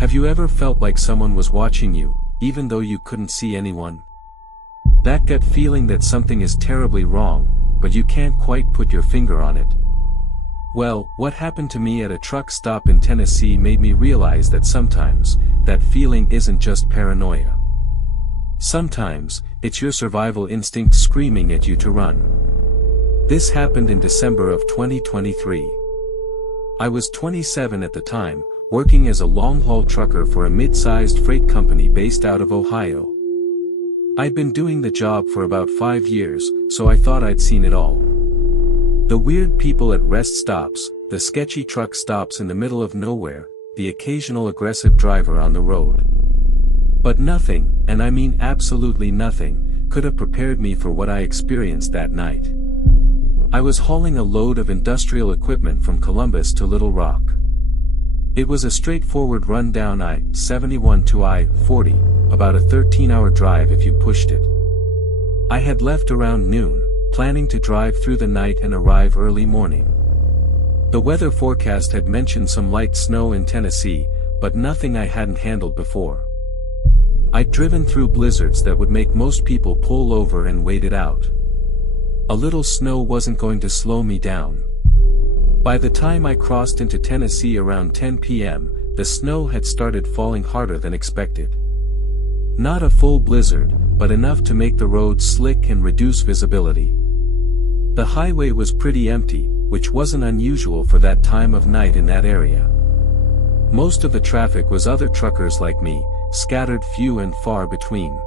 Have you ever felt like someone was watching you, even though you couldn't see anyone? That gut feeling that something is terribly wrong, but you can't quite put your finger on it. Well, what happened to me at a truck stop in Tennessee made me realize that sometimes, that feeling isn't just paranoia. Sometimes, it's your survival instinct screaming at you to run. This happened in December of 2023. I was 27 at the time, working as a long-haul trucker for a mid-sized freight company based out of Ohio. I'd been doing the job for about 5 years, so I thought I'd seen it all. The weird people at rest stops, the sketchy truck stops in the middle of nowhere, the occasional aggressive driver on the road. But nothing, and I mean absolutely nothing, could have prepared me for what I experienced that night. I was hauling a load of industrial equipment from Columbus to Little Rock. It was a straightforward run down I-71 to I-40, about a 13-hour drive if you pushed it. I had left around noon, planning to drive through the night and arrive early morning. The weather forecast had mentioned some light snow in Tennessee, but nothing I hadn't handled before. I'd driven through blizzards that would make most people pull over and wait it out. A little snow wasn't going to slow me down. By the time I crossed into Tennessee around 10 p.m., the snow had started falling harder than expected. Not a full blizzard, but enough to make the roads slick and reduce visibility. The highway was pretty empty, which wasn't unusual for that time of night in that area. Most of the traffic was other truckers like me, scattered few and far between.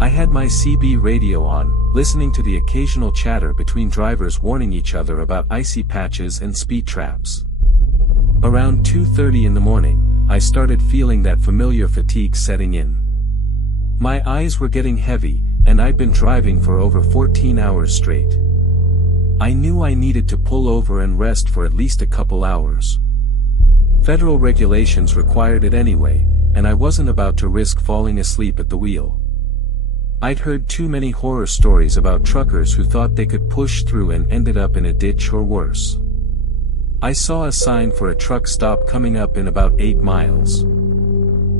I had my CB radio on, listening to the occasional chatter between drivers warning each other about icy patches and speed traps. Around 2:30 in the morning, I started feeling that familiar fatigue setting in. My eyes were getting heavy, and I'd been driving for over 14 hours straight. I knew I needed to pull over and rest for at least a couple hours. Federal regulations required it anyway, and I wasn't about to risk falling asleep at the wheel. I'd heard too many horror stories about truckers who thought they could push through and ended up in a ditch or worse. I saw a sign for a truck stop coming up in about 8 miles.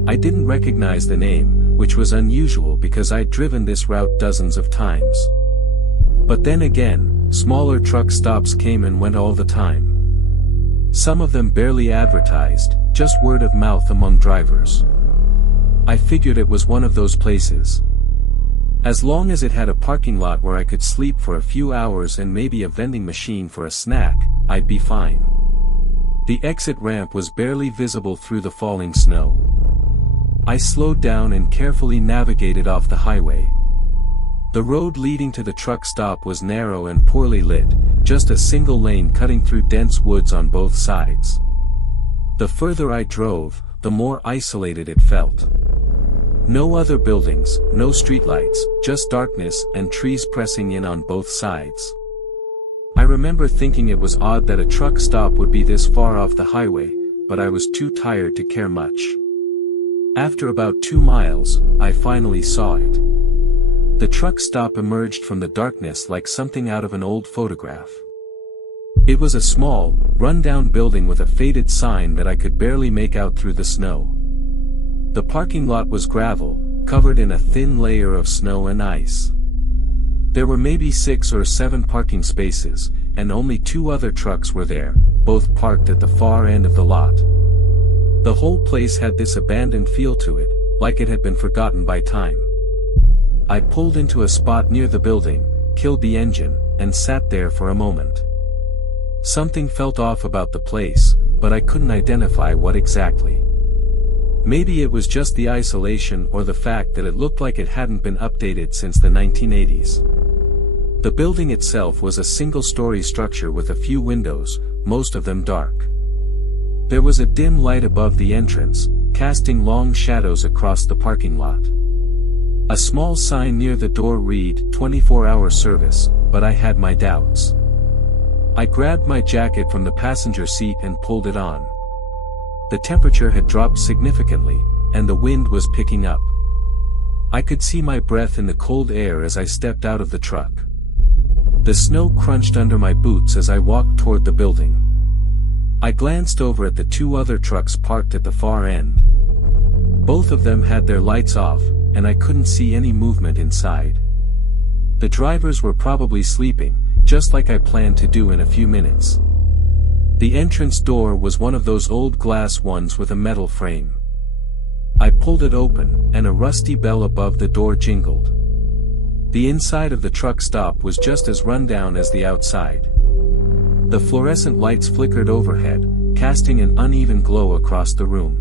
I didn't recognize the name, which was unusual because I'd driven this route dozens of times. But then again, smaller truck stops came and went all the time. Some of them barely advertised, just word of mouth among drivers. I figured it was one of those places. As long as it had a parking lot where I could sleep for a few hours and maybe a vending machine for a snack, I'd be fine. The exit ramp was barely visible through the falling snow. I slowed down and carefully navigated off the highway. The road leading to the truck stop was narrow and poorly lit, just a single lane cutting through dense woods on both sides. The further I drove, the more isolated it felt. No other buildings, no streetlights, just darkness and trees pressing in on both sides. I remember thinking it was odd that a truck stop would be this far off the highway, but I was too tired to care much. After about 2 miles, I finally saw it. The truck stop emerged from the darkness like something out of an old photograph. It was a small, run-down building with a faded sign that I could barely make out through the snow. The parking lot was gravel, covered in a thin layer of snow and ice. There were maybe 6 or 7 parking spaces, and only 2 other trucks were there, both parked at the far end of the lot. The whole place had this abandoned feel to it, like it had been forgotten by time. I pulled into a spot near the building, killed the engine, and sat there for a moment. Something felt off about the place, but I couldn't identify what exactly. Maybe it was just the isolation or the fact that it looked like it hadn't been updated since the 1980s. The building itself was a single-story structure with a few windows, most of them dark. There was a dim light above the entrance, casting long shadows across the parking lot. A small sign near the door read, 24-hour service, but I had my doubts. I grabbed my jacket from the passenger seat and pulled it on. The temperature had dropped significantly, and the wind was picking up. I could see my breath in the cold air as I stepped out of the truck. The snow crunched under my boots as I walked toward the building. I glanced over at the two other trucks parked at the far end. Both of them had their lights off, and I couldn't see any movement inside. The drivers were probably sleeping, just like I planned to do in a few minutes. The entrance door was one of those old glass ones with a metal frame. I pulled it open, and a rusty bell above the door jingled. The inside of the truck stop was just as run down as the outside. The fluorescent lights flickered overhead, casting an uneven glow across the room.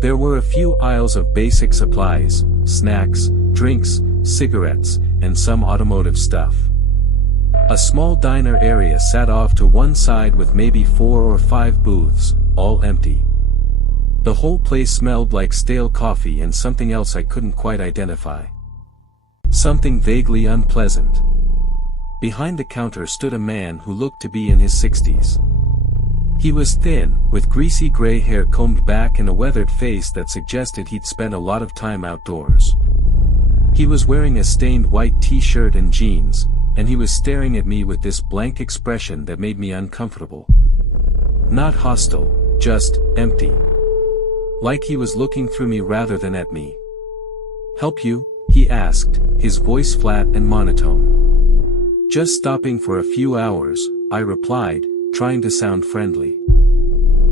There were a few aisles of basic supplies, snacks, drinks, cigarettes, and some automotive stuff. A small diner area sat off to one side with maybe 4 or 5 booths, all empty. The whole place smelled like stale coffee and something else I couldn't quite identify. Something vaguely unpleasant. Behind the counter stood a man who looked to be in his 60s. He was thin, with greasy gray hair combed back and a weathered face that suggested he'd spent a lot of time outdoors. He was wearing a stained white t-shirt and jeans, and he was staring at me with this blank expression that made me uncomfortable. Not hostile, just empty. Like he was looking through me rather than at me. "Help you?" he asked, his voice flat and monotone. "Just stopping for a few hours," I replied, trying to sound friendly.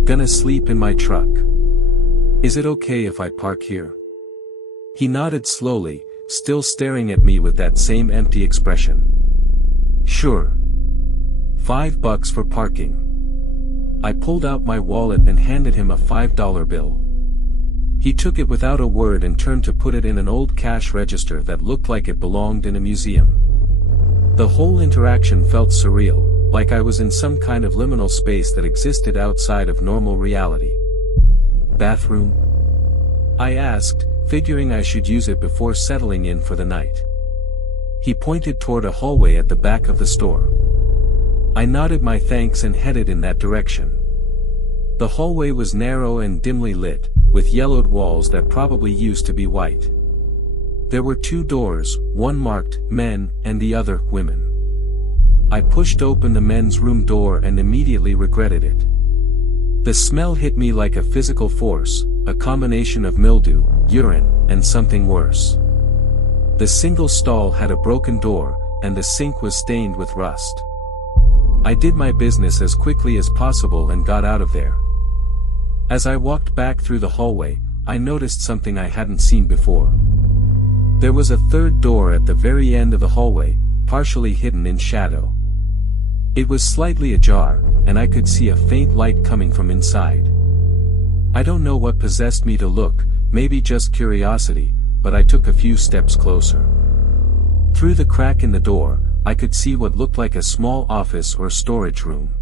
"Gonna sleep in my truck. Is it okay if I park here?" He nodded slowly, still staring at me with that same empty expression. "Sure. $5 for parking." I pulled out my wallet and handed him a $5 bill. He took it without a word and turned to put it in an old cash register that looked like it belonged in a museum. The whole interaction felt surreal, like I was in some kind of liminal space that existed outside of normal reality. "Bathroom?" I asked, figuring I should use it before settling in for the night. He pointed toward a hallway at the back of the store. I nodded my thanks and headed in that direction. The hallway was narrow and dimly lit, with yellowed walls that probably used to be white. There were 2 doors, one marked men and the other women. I pushed open the men's room door and immediately regretted it. The smell hit me like a physical force, a combination of mildew, urine, and something worse. The single stall had a broken door, and the sink was stained with rust. I did my business as quickly as possible and got out of there. As I walked back through the hallway, I noticed something I hadn't seen before. There was a 3rd door at the very end of the hallway, partially hidden in shadow. It was slightly ajar, and I could see a faint light coming from inside. I don't know what possessed me to look, maybe just curiosity, but I took a few steps closer. Through the crack in the door, I could see what looked like a small office or storage room.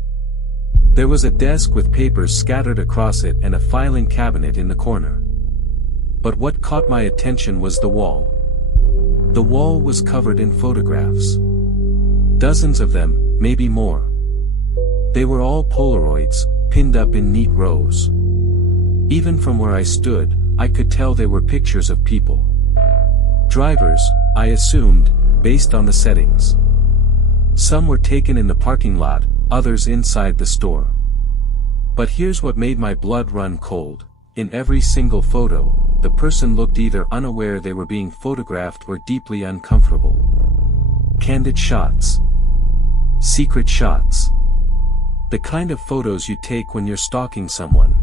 There was a desk with papers scattered across it and a filing cabinet in the corner. But what caught my attention was the wall. The wall was covered in photographs. Dozens of them, maybe more. They were all Polaroids, pinned up in neat rows. Even from where I stood, I could tell they were pictures of people. Drivers, I assumed, based on the settings. Some were taken in the parking lot, others inside the store. But here's what made my blood run cold. In every single photo, the person looked either unaware they were being photographed or deeply uncomfortable. Candid shots. Secret shots. The kind of photos you take when you're stalking someone.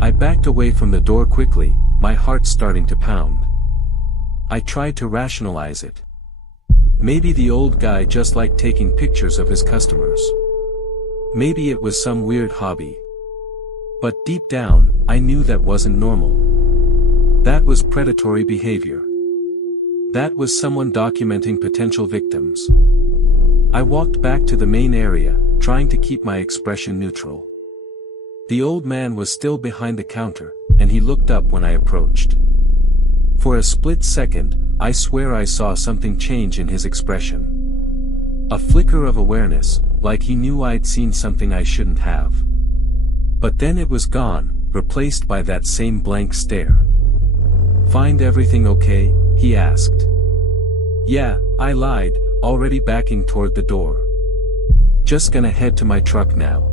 I backed away from the door quickly, my heart starting to pound. I tried to rationalize it. Maybe the old guy just liked taking pictures of his customers. Maybe it was some weird hobby. But deep down, I knew that wasn't normal. That was predatory behavior. That was someone documenting potential victims. I walked back to the main area, trying to keep my expression neutral. The old man was still behind the counter, and he looked up when I approached. For a split second, I swear I saw something change in his expression. A flicker of awareness, like he knew I'd seen something I shouldn't have. But then it was gone, replaced by that same blank stare. "Find everything okay?" he asked. "Yeah," I lied, already backing toward the door. "Just gonna head to my truck now."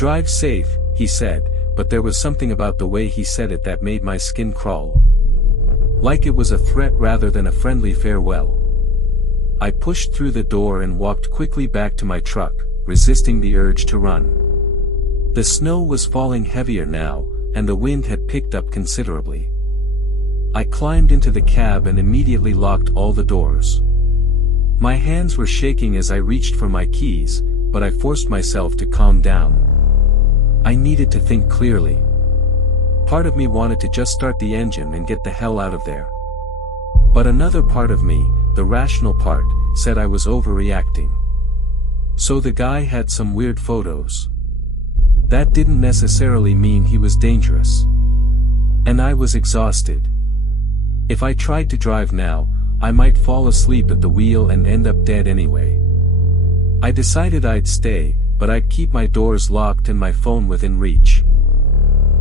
"Drive safe," he said, but there was something about the way he said it that made my skin crawl. Like it was a threat rather than a friendly farewell. I pushed through the door and walked quickly back to my truck, resisting the urge to run. The snow was falling heavier now, and the wind had picked up considerably. I climbed into the cab and immediately locked all the doors. My hands were shaking as I reached for my keys, but I forced myself to calm down. I needed to think clearly. Part of me wanted to just start the engine and get the hell out of there. But another part of me, the rational part, said I was overreacting. So the guy had some weird photos. That didn't necessarily mean he was dangerous. And I was exhausted. If I tried to drive now, I might fall asleep at the wheel and end up dead anyway. I decided I'd stay, but I'd keep my doors locked and my phone within reach.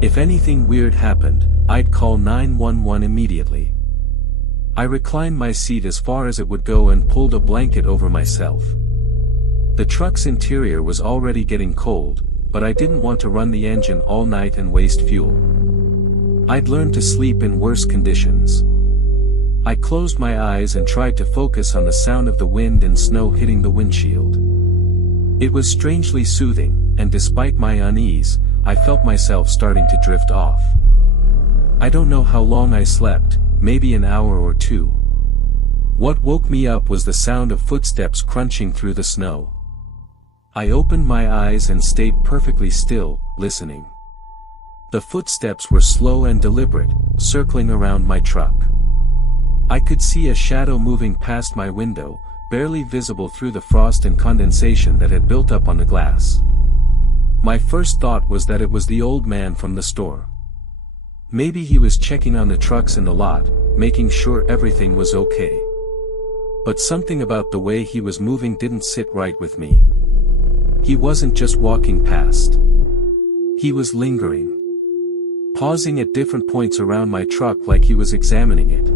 If anything weird happened, I'd call 911 immediately. I reclined my seat as far as it would go and pulled a blanket over myself. The truck's interior was already getting cold, but I didn't want to run the engine all night and waste fuel. I'd learned to sleep in worse conditions. I closed my eyes and tried to focus on the sound of the wind and snow hitting the windshield. It was strangely soothing, and despite my unease, I felt myself starting to drift off. I don't know how long I slept, maybe an hour or two. What woke me up was the sound of footsteps crunching through the snow. I opened my eyes and stayed perfectly still, listening. The footsteps were slow and deliberate, circling around my truck. I could see a shadow moving past my window, barely visible through the frost and condensation that had built up on the glass. My first thought was that it was the old man from the store. Maybe he was checking on the trucks in the lot, making sure everything was okay. But something about the way he was moving didn't sit right with me. He wasn't just walking past. He was lingering. Pausing at different points around my truck like he was examining it.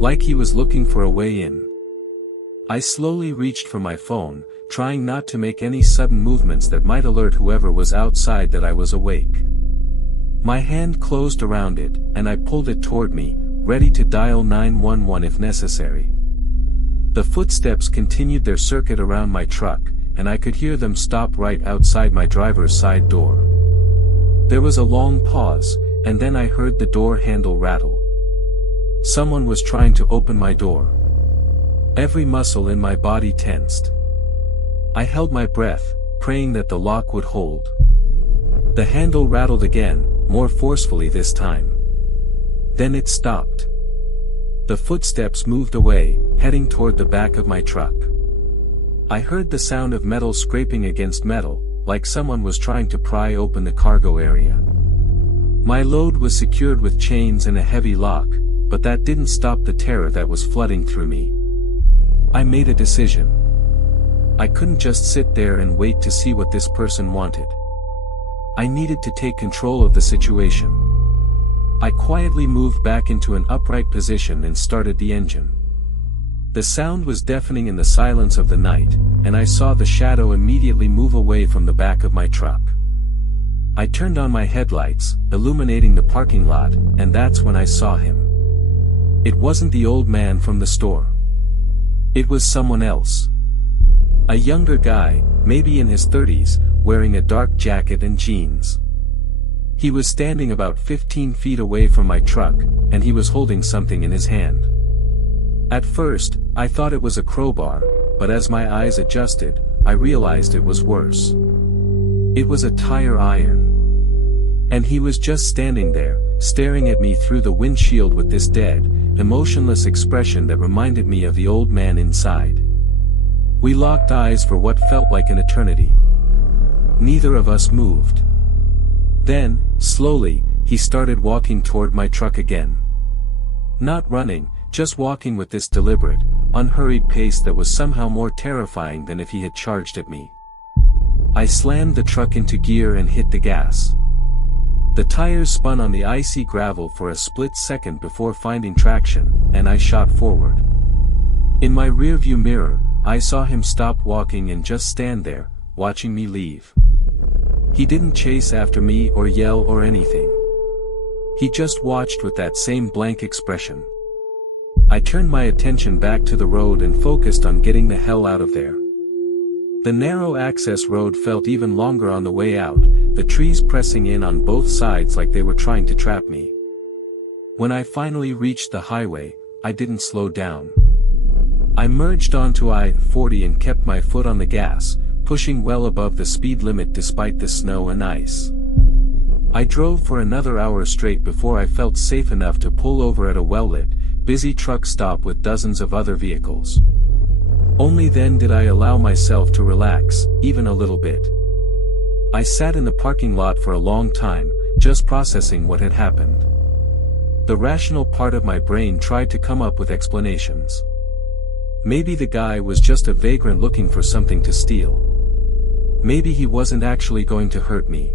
Like he was looking for a way in. I slowly reached for my phone, trying not to make any sudden movements that might alert whoever was outside that I was awake. My hand closed around it, and I pulled it toward me, ready to dial 911 if necessary. The footsteps continued their circuit around my truck, and I could hear them stop right outside my driver's side door. There was a long pause, and then I heard the door handle rattle. Someone was trying to open my door. Every muscle in my body tensed. I held my breath, praying that the lock would hold. The handle rattled again, more forcefully this time. Then it stopped. The footsteps moved away, heading toward the back of my truck. I heard the sound of metal scraping against metal, like someone was trying to pry open the cargo area. My load was secured with chains and a heavy lock, but that didn't stop the terror that was flooding through me. I made a decision. I couldn't just sit there and wait to see what this person wanted. I needed to take control of the situation. I quietly moved back into an upright position and started the engine. The sound was deafening in the silence of the night, and I saw the shadow immediately move away from the back of my truck. I turned on my headlights, illuminating the parking lot, and that's when I saw him. It wasn't the old man from the store. It was someone else. A younger guy, maybe in his 30s, wearing a dark jacket and jeans. He was standing about 15 feet away from my truck, and he was holding something in his hand. At first, I thought it was a crowbar, but as my eyes adjusted, I realized it was worse. It was a tire iron. And he was just standing there, staring at me through the windshield with this dead, emotionless expression that reminded me of the old man inside. We locked eyes for what felt like an eternity. Neither of us moved. Then, slowly, he started walking toward my truck again. Not running, just walking with this deliberate, unhurried pace that was somehow more terrifying than if he had charged at me. I slammed the truck into gear and hit the gas. The tires spun on the icy gravel for a split second before finding traction, and I shot forward. In my rearview mirror, I saw him stop walking and just stand there, watching me leave. He didn't chase after me or yell or anything. He just watched with that same blank expression. I turned my attention back to the road and focused on getting the hell out of there. The narrow access road felt even longer on the way out, the trees pressing in on both sides like they were trying to trap me. When I finally reached the highway, I didn't slow down. I merged onto I-40 and kept my foot on the gas, pushing well above the speed limit despite the snow and ice. I drove for another hour straight before I felt safe enough to pull over at a well-lit, busy truck stop with dozens of other vehicles. Only then did I allow myself to relax, even a little bit. I sat in the parking lot for a long time, just processing what had happened. The rational part of my brain tried to come up with explanations. Maybe the guy was just a vagrant looking for something to steal. Maybe he wasn't actually going to hurt me.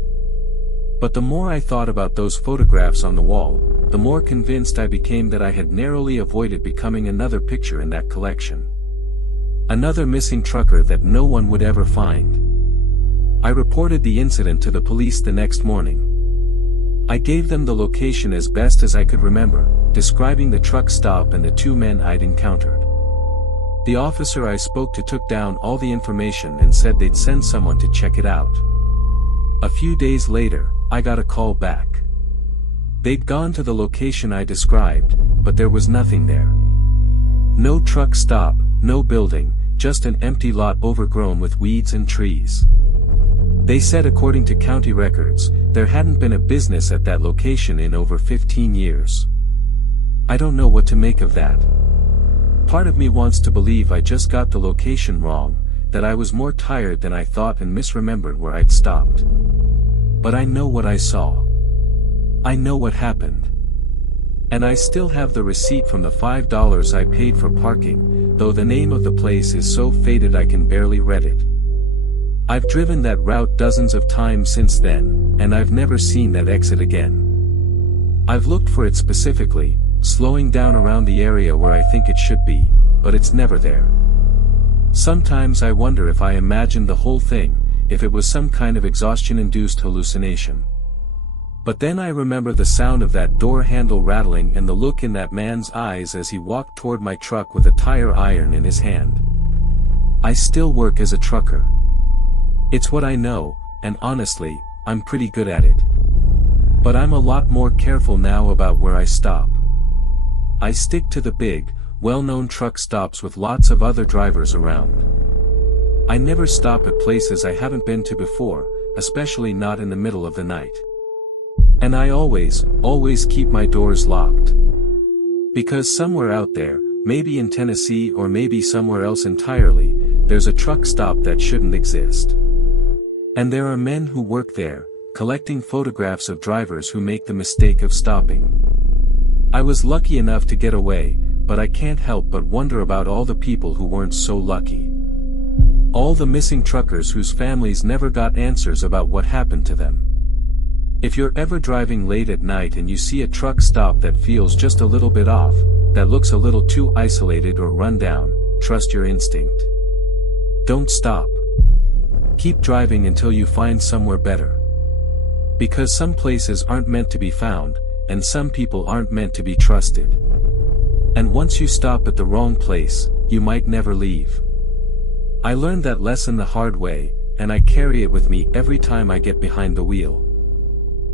But the more I thought about those photographs on the wall, the more convinced I became that I had narrowly avoided becoming another picture in that collection. Another missing trucker that no one would ever find. I reported the incident to the police the next morning. I gave them the location as best as I could remember, describing the truck stop and the two men I'd encountered. The officer I spoke to took down all the information and said they'd send someone to check it out. A few days later, I got a call back. They'd gone to the location I described, but there was nothing there. No truck stop, no building, just an empty lot overgrown with weeds and trees. They said according to county records, there hadn't been a business at that location in over 15 years. I don't know what to make of that. Part of me wants to believe I just got the location wrong, that I was more tired than I thought and misremembered where I'd stopped. But I know what I saw. I know what happened. And I still have the receipt from the $5 I paid for parking, though the name of the place is so faded I can barely read it. I've driven that route dozens of times since then, and I've never seen that exit again. I've looked for it specifically, slowing down around the area where I think it should be, but it's never there. Sometimes I wonder if I imagined the whole thing, if it was some kind of exhaustion-induced hallucination. But then I remember the sound of that door handle rattling and the look in that man's eyes as he walked toward my truck with a tire iron in his hand. I still work as a trucker. It's what I know, and honestly, I'm pretty good at it. But I'm a lot more careful now about where I stop. I stick to the big, well-known truck stops with lots of other drivers around. I never stop at places I haven't been to before, especially not in the middle of the night. And I always keep my doors locked. Because somewhere out there, maybe in Tennessee or maybe somewhere else entirely, there's a truck stop that shouldn't exist. And there are men who work there, collecting photographs of drivers who make the mistake of stopping. I was lucky enough to get away, but I can't help but wonder about all the people who weren't so lucky. All the missing truckers whose families never got answers about what happened to them. If you're ever driving late at night and you see a truck stop that feels just a little bit off, that looks a little too isolated or run down, trust your instinct. Don't stop. Keep driving until you find somewhere better. Because some places aren't meant to be found, and some people aren't meant to be trusted. And once you stop at the wrong place, you might never leave. I learned that lesson the hard way, and I carry it with me every time I get behind the wheel.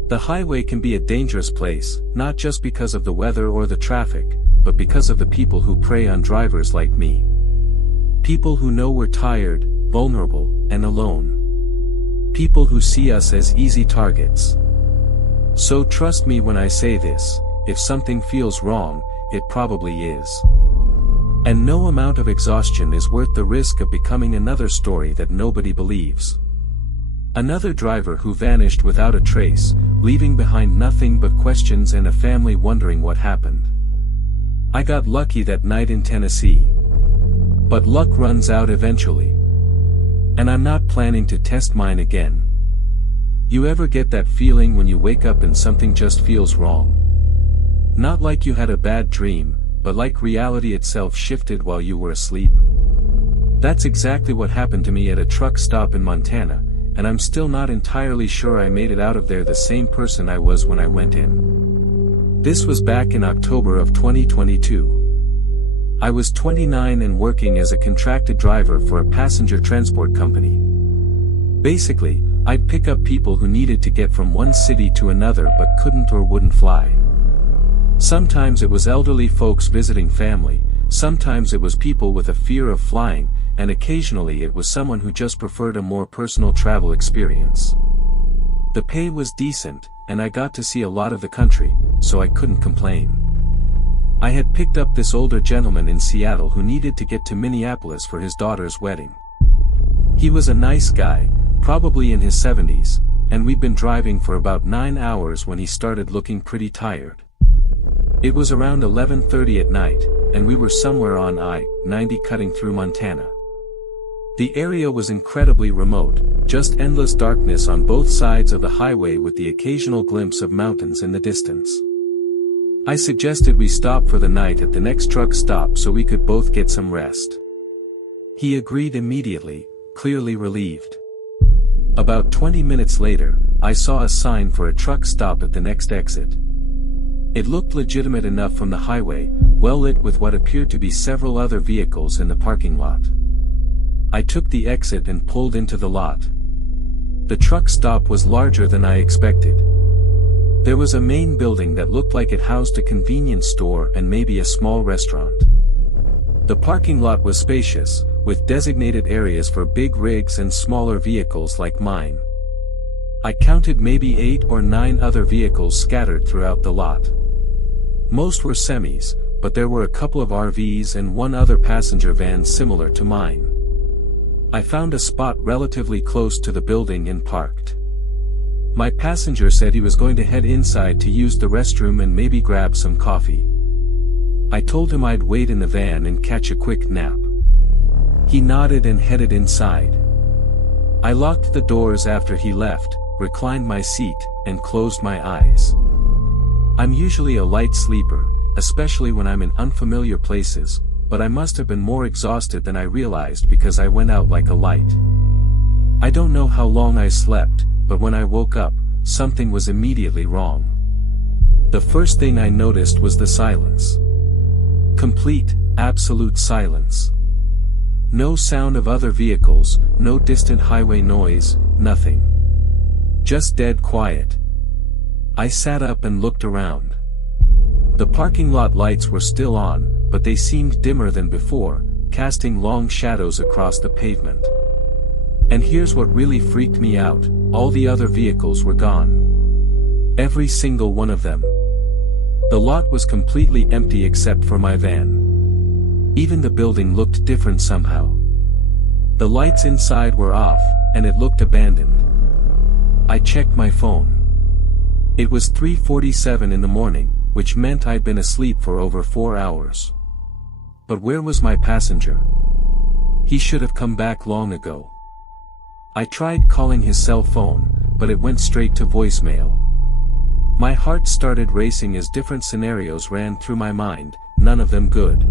The highway can be a dangerous place, not just because of the weather or the traffic, but because of the people who prey on drivers like me. People who know we're tired, vulnerable, and alone. People who see us as easy targets. So trust me when I say this, if something feels wrong, it probably is. And no amount of exhaustion is worth the risk of becoming another story that nobody believes. Another driver who vanished without a trace, leaving behind nothing but questions and a family wondering what happened. I got lucky that night in Tennessee. But luck runs out eventually. And I'm not planning to test mine again. You ever get that feeling when you wake up and something just feels wrong? Not like you had a bad dream, but like reality itself shifted while you were asleep? That's exactly what happened to me at a truck stop in Montana, and I'm still not entirely sure I made it out of there the same person I was when I went in. This was back in October of 2022. I was 29 and working as a contracted driver for a passenger transport company. Basically, I'd pick up people who needed to get from one city to another but couldn't or wouldn't fly. Sometimes it was elderly folks visiting family, sometimes it was people with a fear of flying, and occasionally it was someone who just preferred a more personal travel experience. The pay was decent, and I got to see a lot of the country, so I couldn't complain. I had picked up this older gentleman in Seattle who needed to get to Minneapolis for his daughter's wedding. He was a nice guy, probably in his 70s, and we'd been driving for about 9 hours when he started looking pretty tired. It was around 11:30 at night, and we were somewhere on I-90 cutting through Montana. The area was incredibly remote, just endless darkness on both sides of the highway with the occasional glimpse of mountains in the distance. I suggested we stop for the night at the next truck stop so we could both get some rest. He agreed immediately, clearly relieved. About 20 minutes later, I saw a sign for a truck stop at the next exit. It looked legitimate enough from the highway, well lit with what appeared to be several other vehicles in the parking lot. I took the exit and pulled into the lot. The truck stop was larger than I expected. There was a main building that looked like it housed a convenience store and maybe a small restaurant. The parking lot was spacious, with designated areas for big rigs and smaller vehicles like mine. I counted maybe 8 or 9 other vehicles scattered throughout the lot. Most were semis, but there were a couple of RVs and one other passenger van similar to mine. I found a spot relatively close to the building and parked. My passenger said he was going to head inside to use the restroom and maybe grab some coffee. I told him I'd wait in the van and catch a quick nap. He nodded and headed inside. I locked the doors after he left, reclined my seat, and closed my eyes. I'm usually a light sleeper, especially when I'm in unfamiliar places, but I must have been more exhausted than I realized because I went out like a light. I don't know how long I slept, but when I woke up, something was immediately wrong. The first thing I noticed was the silence. Complete, absolute silence. No sound of other vehicles, no distant highway noise, nothing. Just dead quiet. I sat up and looked around. The parking lot lights were still on, but they seemed dimmer than before, casting long shadows across the pavement. And here's what really freaked me out, all the other vehicles were gone. Every single one of them. The lot was completely empty except for my van. Even the building looked different somehow. The lights inside were off, and it looked abandoned. I checked my phone. It was 3:47 in the morning, which meant I'd been asleep for over 4 hours. But where was my passenger? He should have come back long ago. I tried calling his cell phone, but it went straight to voicemail. My heart started racing as different scenarios ran through my mind, none of them good.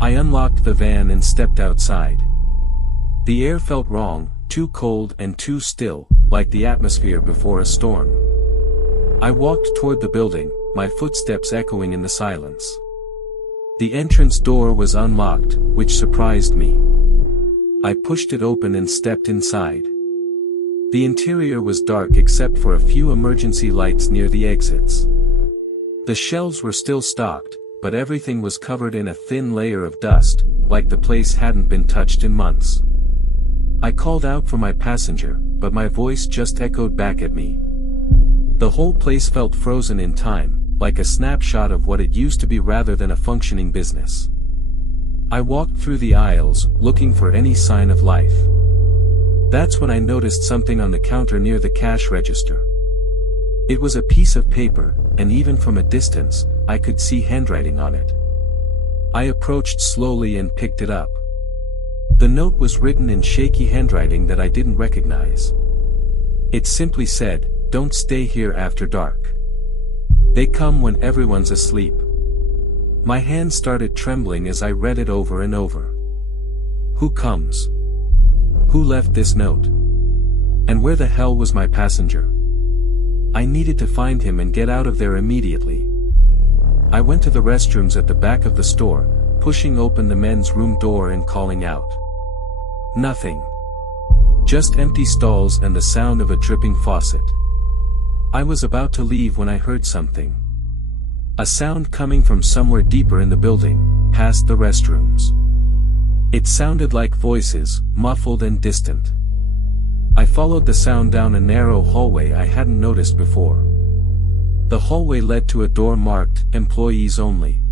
I unlocked the van and stepped outside. The air felt wrong, too cold and too still, like the atmosphere before a storm. I walked toward the building, my footsteps echoing in the silence. The entrance door was unlocked, which surprised me. I pushed it open and stepped inside. The interior was dark except for a few emergency lights near the exits. The shelves were still stocked, but everything was covered in a thin layer of dust, like the place hadn't been touched in months. I called out for my passenger, but my voice just echoed back at me. The whole place felt frozen in time, like a snapshot of what it used to be rather than a functioning business. I walked through the aisles, looking for any sign of life. That's when I noticed something on the counter near the cash register. It was a piece of paper, and even from a distance, I could see handwriting on it. I approached slowly and picked it up. The note was written in shaky handwriting that I didn't recognize. It simply said, "Don't stay here after dark. They come when everyone's asleep." My hand started trembling as I read it over and over. Who comes? Who left this note? And where the hell was my passenger? I needed to find him and get out of there immediately. I went to the restrooms at the back of the store, pushing open the men's room door and calling out. Nothing. Just empty stalls and the sound of a dripping faucet. I was about to leave when I heard something. A sound coming from somewhere deeper in the building, past the restrooms. It sounded like voices, muffled and distant. I followed the sound down a narrow hallway I hadn't noticed before. The hallway led to a door marked, "Employees Only."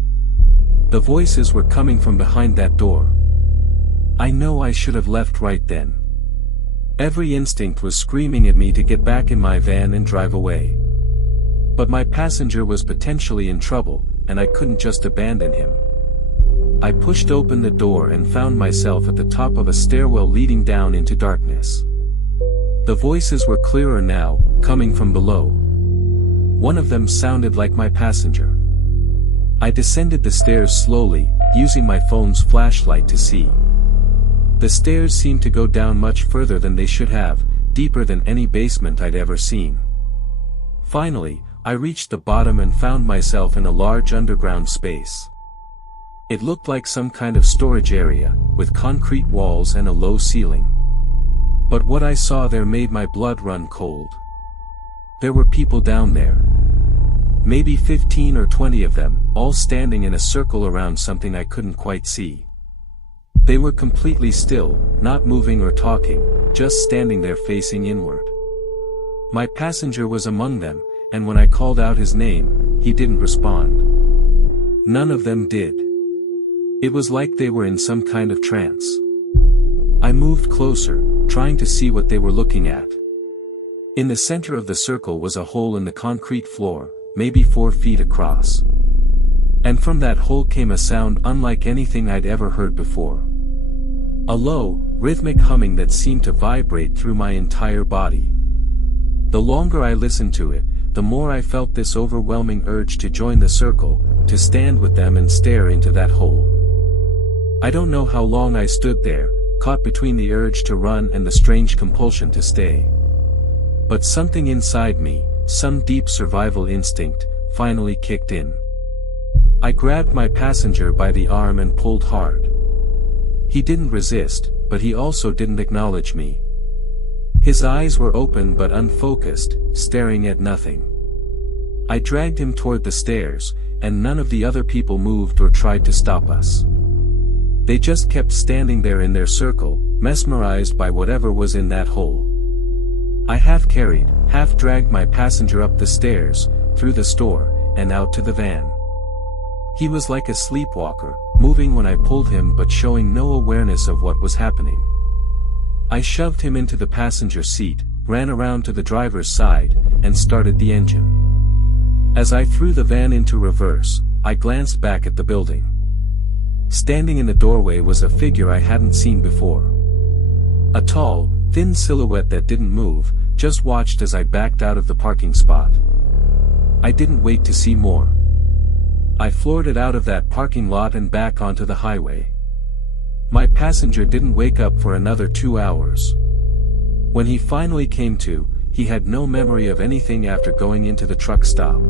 The voices were coming from behind that door. I know I should have left right then. Every instinct was screaming at me to get back in my van and drive away. But my passenger was potentially in trouble, and I couldn't just abandon him. I pushed open the door and found myself at the top of a stairwell leading down into darkness. The voices were clearer now, coming from below. One of them sounded like my passenger. I descended the stairs slowly, using my phone's flashlight to see. The stairs seemed to go down much further than they should have, deeper than any basement I'd ever seen. Finally, I reached the bottom and found myself in a large underground space. It looked like some kind of storage area, with concrete walls and a low ceiling. But what I saw there made my blood run cold. There were people down there. Maybe 15 or 20 of them, all standing in a circle around something I couldn't quite see. They were completely still, not moving or talking, just standing there facing inward. My passenger was among them, and when I called out his name, he didn't respond. None of them did. It was like they were in some kind of trance. I moved closer, trying to see what they were looking at. In the center of the circle was a hole in the concrete floor, maybe 4 feet across. And from that hole came a sound unlike anything I'd ever heard before. A low, rhythmic humming that seemed to vibrate through my entire body. The longer I listened to it, the more I felt this overwhelming urge to join the circle, to stand with them and stare into that hole. I don't know how long I stood there, caught between the urge to run and the strange compulsion to stay. But something inside me, some deep survival instinct, finally kicked in. I grabbed my passenger by the arm and pulled hard. He didn't resist, but he also didn't acknowledge me. His eyes were open but unfocused, staring at nothing. I dragged him toward the stairs, and none of the other people moved or tried to stop us. They just kept standing there in their circle, mesmerized by whatever was in that hole. I half carried, half dragged my passenger up the stairs, through the store, and out to the van. He was like a sleepwalker, moving when I pulled him but showing no awareness of what was happening. I shoved him into the passenger seat, ran around to the driver's side, and started the engine. As I threw the van into reverse, I glanced back at the building. Standing in the doorway was a figure I hadn't seen before. A tall, thin silhouette that didn't move, just watched as I backed out of the parking spot. I didn't wait to see more. I floored it out of that parking lot and back onto the highway. My passenger didn't wake up for another 2 hours. When he finally came to, he had no memory of anything after going into the truck stop.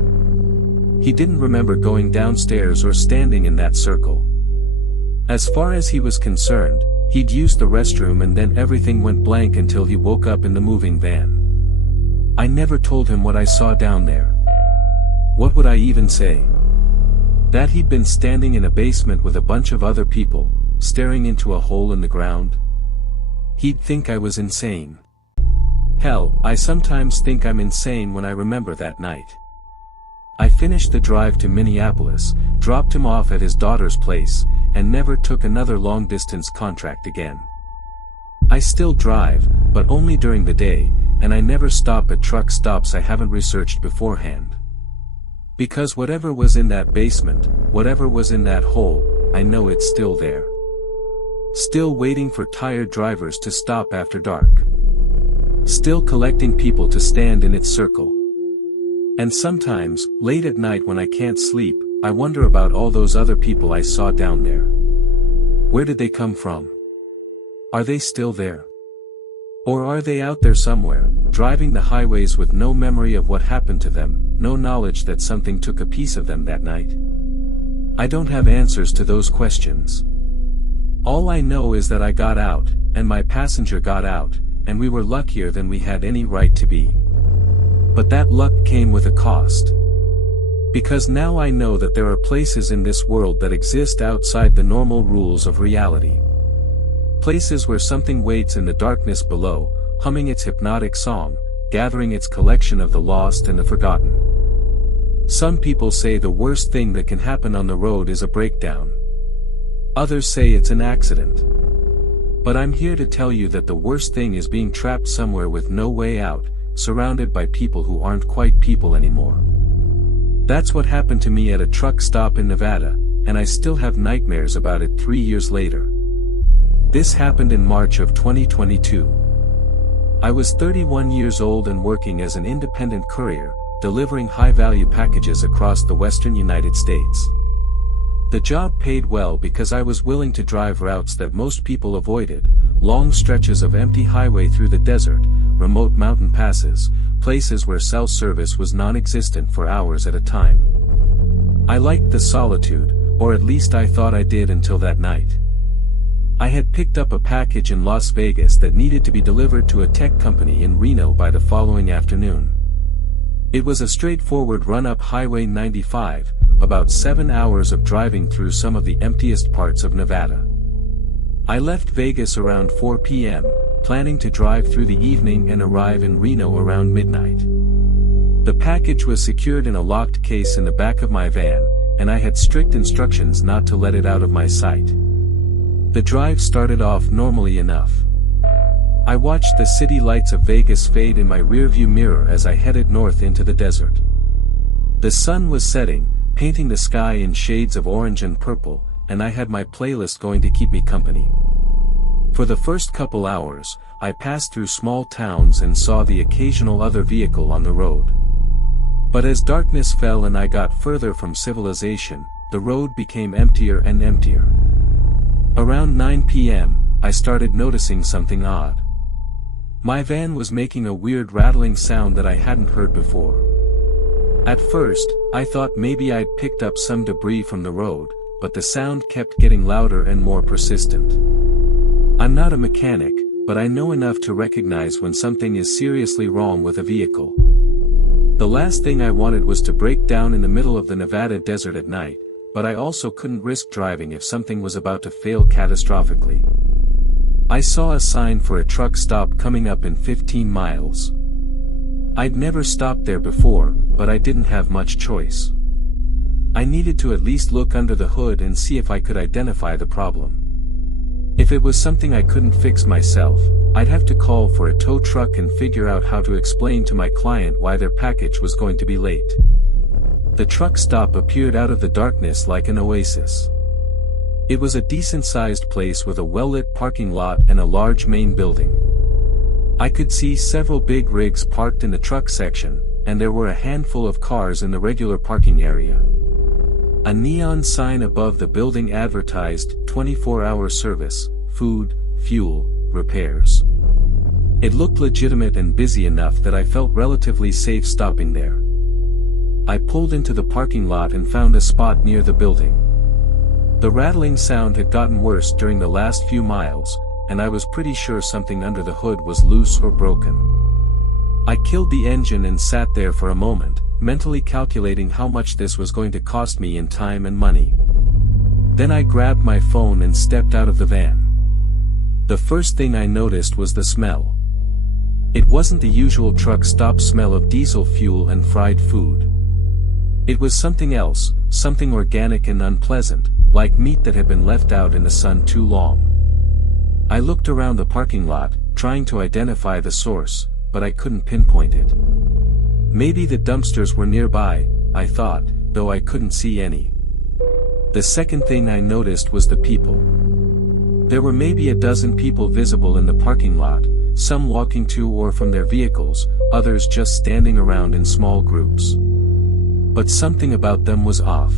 He didn't remember going downstairs or standing in that circle. As far as he was concerned, he'd used the restroom and then everything went blank until he woke up in the moving van. I never told him what I saw down there. What would I even say? That he'd been standing in a basement with a bunch of other people, staring into a hole in the ground? He'd think I was insane. Hell, I sometimes think I'm insane when I remember that night. I finished the drive to Minneapolis, dropped him off at his daughter's place, and never took another long-distance contract again. I still drive, but only during the day, and I never stop at truck stops I haven't researched beforehand. Because whatever was in that basement, whatever was in that hole, I know it's still there. Still waiting for tired drivers to stop after dark. Still collecting people to stand in its circle. And sometimes, late at night when I can't sleep, I wonder about all those other people I saw down there. Where did they come from? Are they still there? Or are they out there somewhere, driving the highways with no memory of what happened to them, no knowledge that something took a piece of them that night? I don't have answers to those questions. All I know is that I got out, and my passenger got out, and we were luckier than we had any right to be. But that luck came with a cost. Because now I know that there are places in this world that exist outside the normal rules of reality. Places where something waits in the darkness below, humming its hypnotic song, gathering its collection of the lost and the forgotten. Some people say the worst thing that can happen on the road is a breakdown. Others say it's an accident. But I'm here to tell you that the worst thing is being trapped somewhere with no way out, surrounded by people who aren't quite people anymore. That's what happened to me at a truck stop in Nevada, and I still have nightmares about it 3 years later. This happened in March of 2022. I was 31 years old and working as an independent courier, delivering high-value packages across the western United States. The job paid well because I was willing to drive routes that most people avoided, long stretches of empty highway through the desert, remote mountain passes, places where cell service was non-existent for hours at a time. I liked the solitude, or at least I thought I did until that night. I had picked up a package in Las Vegas that needed to be delivered to a tech company in Reno by the following afternoon. It was a straightforward run-up Highway 95, about 7 hours of driving through some of the emptiest parts of Nevada. I left Vegas around 4 p.m., planning to drive through the evening and arrive in Reno around midnight. The package was secured in a locked case in the back of my van, and I had strict instructions not to let it out of my sight. The drive started off normally enough. I watched the city lights of Vegas fade in my rearview mirror as I headed north into the desert. The sun was setting, painting the sky in shades of orange and purple, and I had my playlist going to keep me company. For the first couple hours, I passed through small towns and saw the occasional other vehicle on the road. But as darkness fell and I got further from civilization, the road became emptier and emptier. Around 9 p.m., I started noticing something odd. My van was making a weird rattling sound that I hadn't heard before. At first, I thought maybe I'd picked up some debris from the road, but the sound kept getting louder and more persistent. I'm not a mechanic, but I know enough to recognize when something is seriously wrong with a vehicle. The last thing I wanted was to break down in the middle of the Nevada desert at night, but I also couldn't risk driving if something was about to fail catastrophically. I saw a sign for a truck stop coming up in 15 miles. I'd never stopped there before, but I didn't have much choice. I needed to at least look under the hood and see if I could identify the problem. If it was something I couldn't fix myself, I'd have to call for a tow truck and figure out how to explain to my client why their package was going to be late. The truck stop appeared out of the darkness like an oasis. It was a decent-sized place with a well-lit parking lot and a large main building. I could see several big rigs parked in the truck section, and there were a handful of cars in the regular parking area. A neon sign above the building advertised 24-hour service, food, fuel, repairs. It looked legitimate and busy enough that I felt relatively safe stopping there. I pulled into the parking lot and found a spot near the building. The rattling sound had gotten worse during the last few miles, and I was pretty sure something under the hood was loose or broken. I killed the engine and sat there for a moment, mentally calculating how much this was going to cost me in time and money. Then I grabbed my phone and stepped out of the van. The first thing I noticed was the smell. It wasn't the usual truck stop smell of diesel fuel and fried food. It was something else, something organic and unpleasant, like meat that had been left out in the sun too long. I looked around the parking lot, trying to identify the source, but I couldn't pinpoint it. Maybe the dumpsters were nearby, I thought, though I couldn't see any. The second thing I noticed was the people. There were maybe a dozen people visible in the parking lot, some walking to or from their vehicles, others just standing around in small groups. But something about them was off.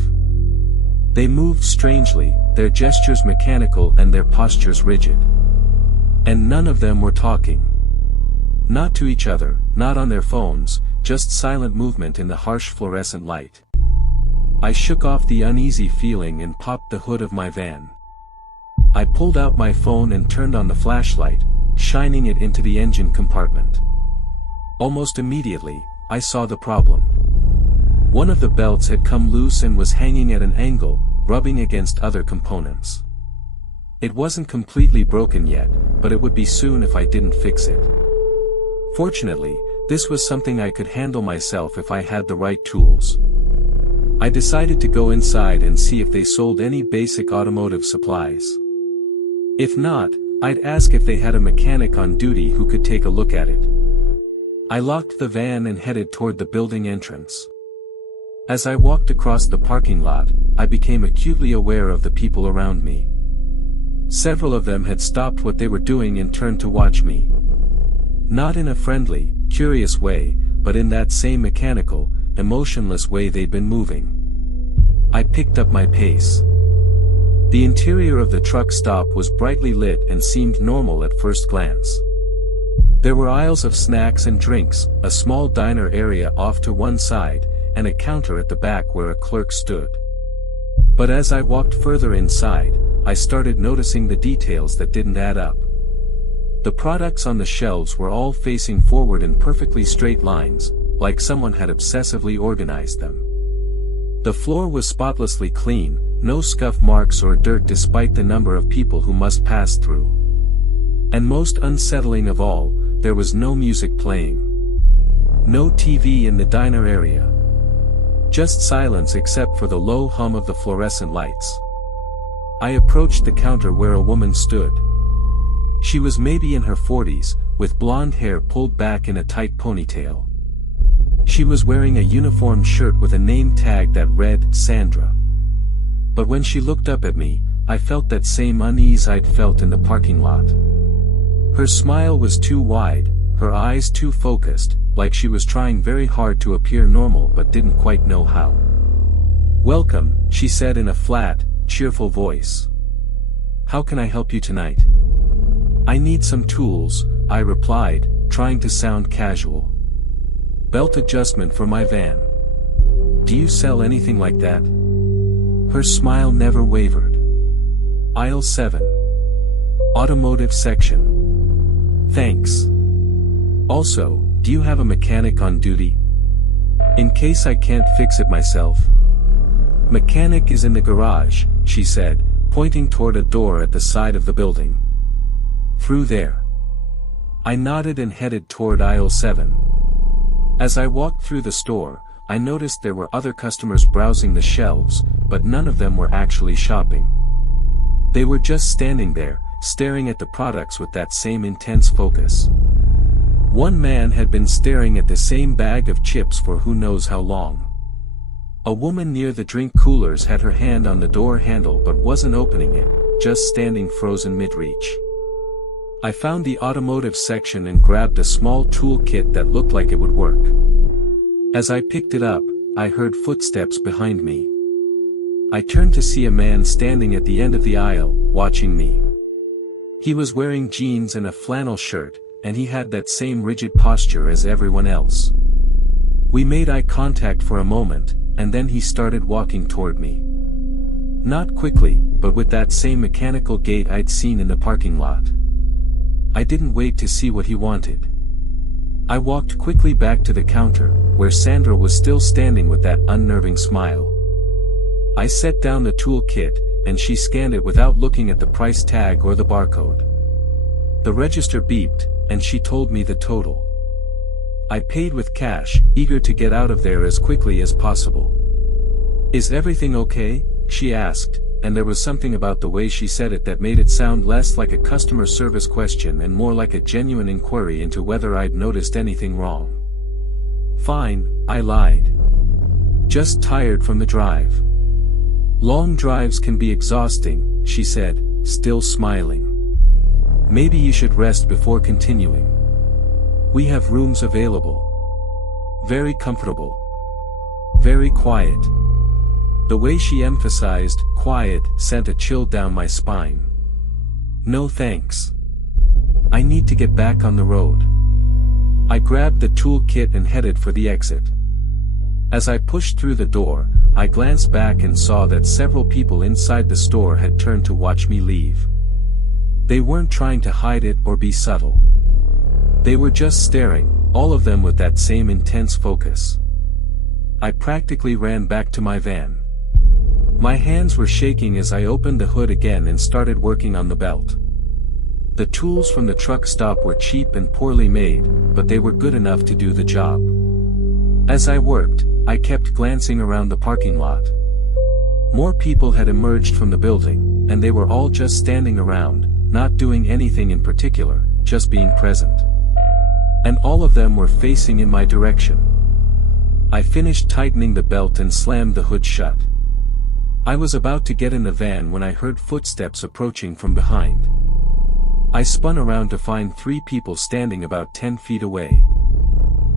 They moved strangely, their gestures mechanical and their postures rigid. And none of them were talking. Not to each other, not on their phones, just silent movement in the harsh fluorescent light. I shook off the uneasy feeling and popped the hood of my van. I pulled out my phone and turned on the flashlight, shining it into the engine compartment. Almost immediately, I saw the problem. One of the belts had come loose and was hanging at an angle, rubbing against other components. It wasn't completely broken yet, but it would be soon if I didn't fix it. Fortunately, this was something I could handle myself if I had the right tools. I decided to go inside and see if they sold any basic automotive supplies. If not, I'd ask if they had a mechanic on duty who could take a look at it. I locked the van and headed toward the building entrance. As I walked across the parking lot, I became acutely aware of the people around me. Several of them had stopped what they were doing and turned to watch me. Not in a friendly, curious way, but in that same mechanical, emotionless way they'd been moving. I picked up my pace. The interior of the truck stop was brightly lit and seemed normal at first glance. There were aisles of snacks and drinks, a small diner area off to one side, and a counter at the back where a clerk stood. But as I walked further inside, I started noticing the details that didn't add up. The products on the shelves were all facing forward in perfectly straight lines, like someone had obsessively organized them. The floor was spotlessly clean, no scuff marks or dirt despite the number of people who must pass through. And most unsettling of all, there was no music playing. No TV in the diner area. Just silence except for the low hum of the fluorescent lights. I approached the counter where a woman stood. She was maybe in her 40s, with blonde hair pulled back in a tight ponytail. She was wearing a uniform shirt with a name tag that read, Sandra. But when she looked up at me, I felt that same unease I'd felt in the parking lot. Her smile was too wide, her eyes too focused, like she was trying very hard to appear normal but didn't quite know how. "Welcome," she said in a flat, cheerful voice. "How can I help you tonight?" "I need some tools," I replied, trying to sound casual. "Belt adjustment for my van." "Do you sell anything like that?" Her smile never wavered. "Aisle 7. Automotive section." "Thanks. Also, do you have a mechanic on duty? In case I can't fix it myself." "Mechanic is in the garage," she said, pointing toward a door at the side of the building. "Through there." I nodded and headed toward aisle 7. As I walked through the store, I noticed there were other customers browsing the shelves, but none of them were actually shopping. They were just standing there, staring at the products with that same intense focus. One man had been staring at the same bag of chips for who knows how long. A woman near the drink coolers had her hand on the door handle but wasn't opening it, just standing frozen mid-reach. I found the automotive section and grabbed a small tool kit that looked like it would work. As I picked it up, I heard footsteps behind me. I turned to see a man standing at the end of the aisle, watching me. He was wearing jeans and a flannel shirt, and he had that same rigid posture as everyone else. We made eye contact for a moment, and then he started walking toward me. Not quickly, but with that same mechanical gait I'd seen in the parking lot. I didn't wait to see what he wanted. I walked quickly back to the counter, where Sandra was still standing with that unnerving smile. I set down the tool kit, and she scanned it without looking at the price tag or the barcode. The register beeped, and she told me the total. I paid with cash, eager to get out of there as quickly as possible. "Is everything okay?" she asked, and there was something about the way she said it that made it sound less like a customer service question and more like a genuine inquiry into whether I'd noticed anything wrong. "Fine," I lied. "Just tired from the drive." "Long drives can be exhausting," she said, still smiling. "Maybe you should rest before continuing. We have rooms available. Very comfortable. Very quiet." The way she emphasized quiet sent a chill down my spine. "No thanks. I need to get back on the road." I grabbed the toolkit and headed for the exit. As I pushed through the door, I glanced back and saw that several people inside the store had turned to watch me leave. They weren't trying to hide it or be subtle. They were just staring, all of them with that same intense focus. I practically ran back to my van. My hands were shaking as I opened the hood again and started working on the belt. The tools from the truck stop were cheap and poorly made, but they were good enough to do the job. As I worked, I kept glancing around the parking lot. More people had emerged from the building, and they were all just standing around, not doing anything in particular, just being present. And all of them were facing in my direction. I finished tightening the belt and slammed the hood shut. I was about to get in the van when I heard footsteps approaching from behind. I spun around to find 3 people standing about 10 feet away.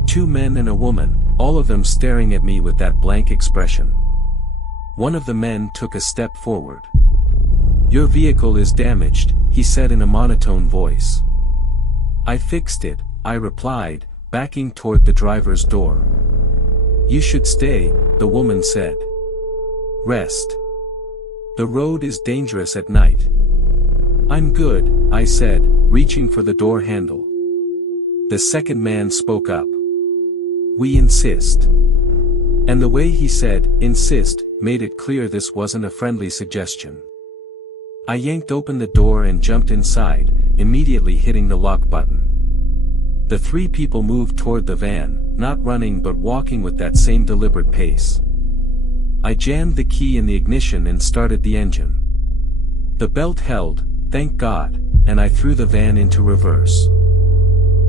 2 men and a woman, all of them staring at me with that blank expression. One of the men took a step forward. "Your vehicle is damaged," he said in a monotone voice. "I fixed it," I replied, backing toward the driver's door. "You should stay," the woman said. "Rest. The road is dangerous at night." "I'm good," I said, reaching for the door handle. The second man spoke up. "We insist." And the way he said, "insist," made it clear this wasn't a friendly suggestion. I yanked open the door and jumped inside, immediately hitting the lock button. The 3 people moved toward the van, not running but walking with that same deliberate pace. I jammed the key in the ignition and started the engine. The belt held, thank God, and I threw the van into reverse.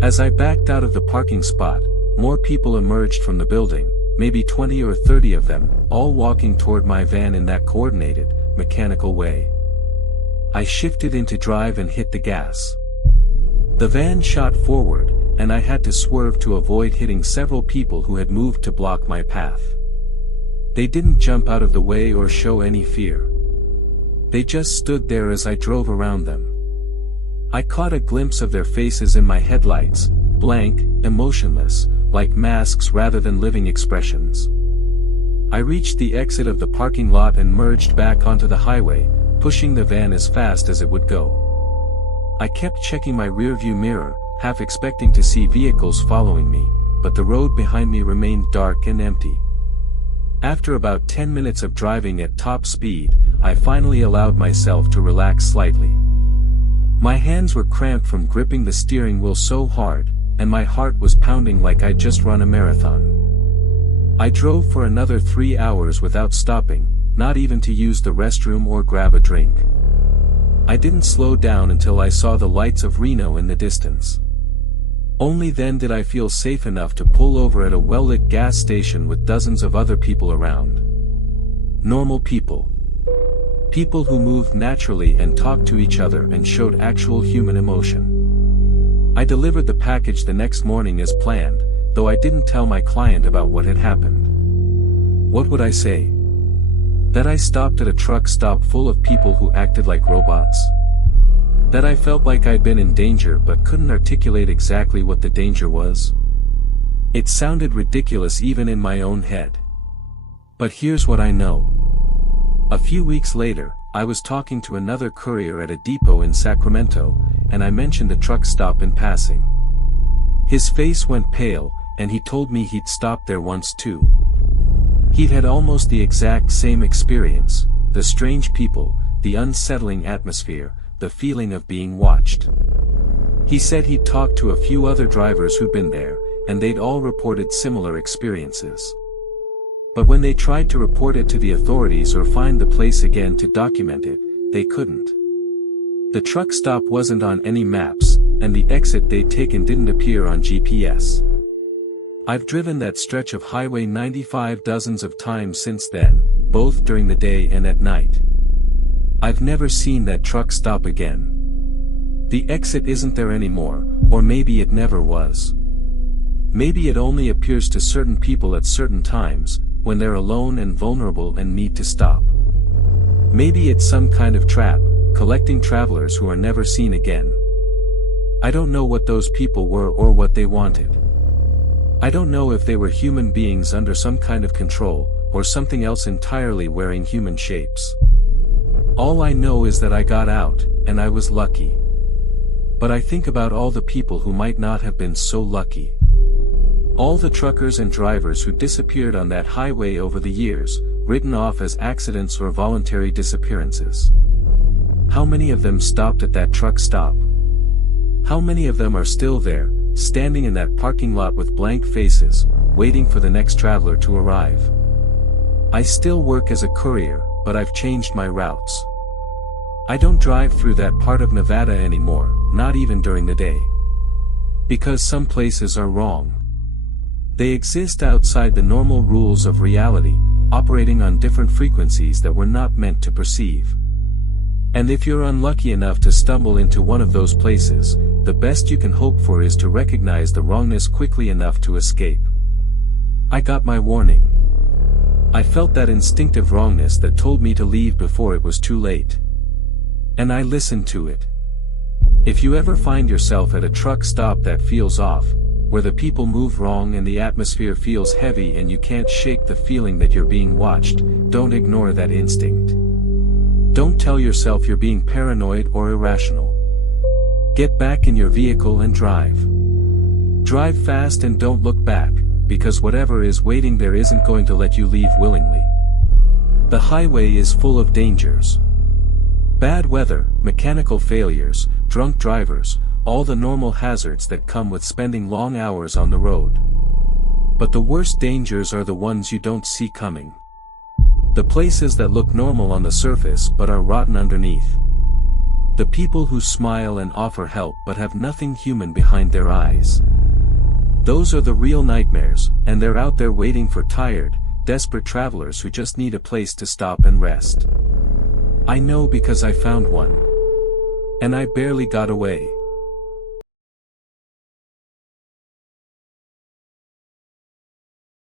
As I backed out of the parking spot, more people emerged from the building, maybe 20 or 30 of them, all walking toward my van in that coordinated, mechanical way. I shifted into drive and hit the gas. The van shot forward, and I had to swerve to avoid hitting several people who had moved to block my path. They didn't jump out of the way or show any fear. They just stood there as I drove around them. I caught a glimpse of their faces in my headlights, blank, emotionless, like masks rather than living expressions. I reached the exit of the parking lot and merged back onto the highway, pushing the van as fast as it would go. I kept checking my rearview mirror, half expecting to see vehicles following me, but the road behind me remained dark and empty. After about 10 minutes of driving at top speed, I finally allowed myself to relax slightly. My hands were cramped from gripping the steering wheel so hard, and my heart was pounding like I'd just run a marathon. I drove for another 3 hours without stopping, not even to use the restroom or grab a drink. I didn't slow down until I saw the lights of Reno in the distance. Only then did I feel safe enough to pull over at a well-lit gas station with dozens of other people around. Normal people. People who moved naturally and talked to each other and showed actual human emotion. I delivered the package the next morning as planned, though I didn't tell my client about what had happened. What would I say? That I stopped at a truck stop full of people who acted like robots? That I felt like I'd been in danger but couldn't articulate exactly what the danger was? It sounded ridiculous even in my own head. But here's what I know. A few weeks later, I was talking to another courier at a depot in Sacramento, and I mentioned the truck stop in passing. His face went pale, and he told me he'd stopped there once too. He'd had almost the exact same experience, the strange people, the unsettling atmosphere, the feeling of being watched. He said he'd talked to a few other drivers who'd been there, and they'd all reported similar experiences. But when they tried to report it to the authorities or find the place again to document it, they couldn't. The truck stop wasn't on any maps, and the exit they'd taken didn't appear on GPS. I've driven that stretch of Highway 95 dozens of times since then, both during the day and at night. I've never seen that truck stop again. The exit isn't there anymore, or maybe it never was. Maybe it only appears to certain people at certain times, when they're alone and vulnerable and need to stop. Maybe it's some kind of trap, collecting travelers who are never seen again. I don't know what those people were or what they wanted. I don't know if they were human beings under some kind of control, or something else entirely wearing human shapes. All I know is that I got out, and I was lucky. But I think about all the people who might not have been so lucky. All the truckers and drivers who disappeared on that highway over the years, written off as accidents or voluntary disappearances. How many of them stopped at that truck stop? How many of them are still there, standing in that parking lot with blank faces, waiting for the next traveler to arrive? I still work as a courier, but I've changed my routes. I don't drive through that part of Nevada anymore, not even during the day. Because some places are wrong. They exist outside the normal rules of reality, operating on different frequencies that we're not meant to perceive. And if you're unlucky enough to stumble into one of those places, the best you can hope for is to recognize the wrongness quickly enough to escape. I got my warning. I felt that instinctive wrongness that told me to leave before it was too late. And I listened to it. If you ever find yourself at a truck stop that feels off, where the people move wrong and the atmosphere feels heavy and you can't shake the feeling that you're being watched, don't ignore that instinct. Don't tell yourself you're being paranoid or irrational. Get back in your vehicle and drive. Drive fast and don't look back, because whatever is waiting there isn't going to let you leave willingly. The highway is full of dangers. Bad weather, mechanical failures, drunk drivers, all the normal hazards that come with spending long hours on the road. But the worst dangers are the ones you don't see coming. The places that look normal on the surface but are rotten underneath. The people who smile and offer help but have nothing human behind their eyes. Those are the real nightmares, and they're out there waiting for tired, desperate travelers who just need a place to stop and rest. I know because I found one. And I barely got away.